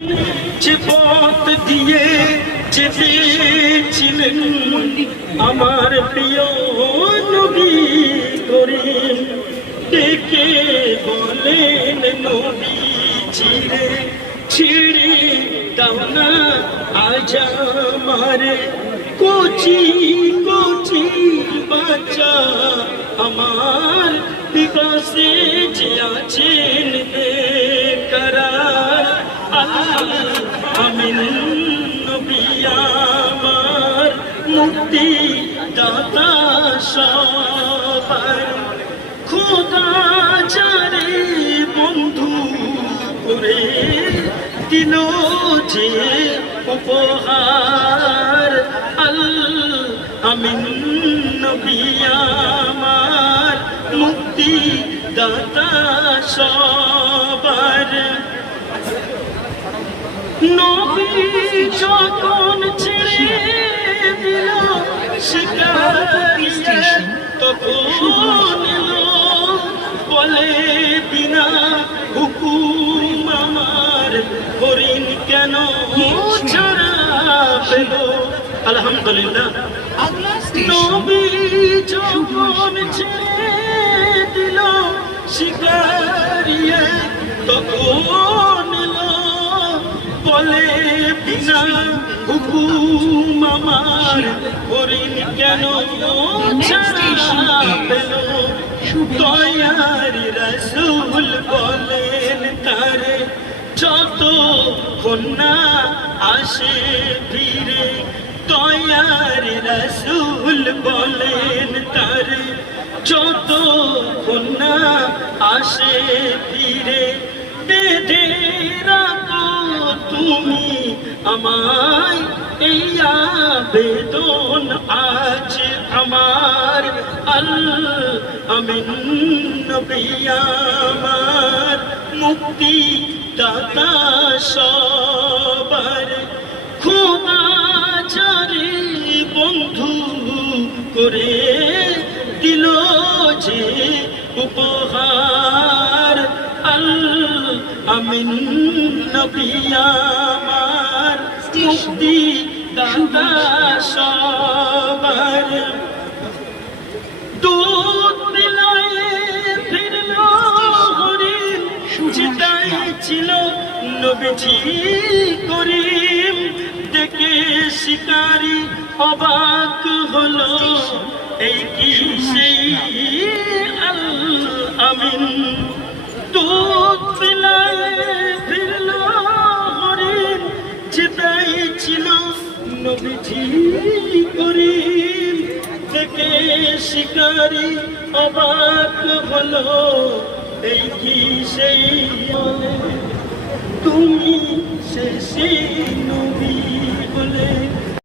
যে পথ দিয়ে যেতেছিলেন আমার প্রিয় নবী করিম, ডেকে বলেন নবী চিরে ছিড়ে দাও না আজ আমারে কচি কচি বাচ্চা আমার বিকাশে যে আছেন বেকরার। আমিন নবী আমার মুক্তি দাতা সবার, খোদা যারে বন্ধু করে দিল যে উপহার। আমিন নবী আমার মুক্তি দাতা সবার। নবী যখন ছেড়ে দিল শিকারিয়া, তখন এলো বলে বিনা হুকুম আমার হরিণ কেন ছাড়া পেল। আলহামদুলিল্লাহ। নবী যখন ছেড়ে দিল শিকারিয়া, তখন এলো বলে বিনা হুকুম আমার হরিণ কেন ছাড়া পেল। দয়ারি রাসূল বলেন তারে যত কন্যা আসে ফিরে, দয়ারি রাসূল বলেন তারে যত কন্যা আসে ফিরে, বেঁধে রাখো তুমি আমায় এই আবেদন আজ আমার। আমিন নবী আমার মুক্তি দাতা সবার, খোদা যারে বন্ধু করে দিল যে উপহার। আমিন নবী আমার মুক্তি দাতা সবার। দুধ বিলায়ে ফিরল হরিণ, যেটাই ছিল নবীজি করিম, দেখে শিকারি অবাক হলো এই কি সেই আমিন। দুধ বিলায়ে ফিরল হরিণ, যেটাই ছিল নবীজি করিম, দেখে শিকারি অবাক হলো এই কি সেই তুমি শেষে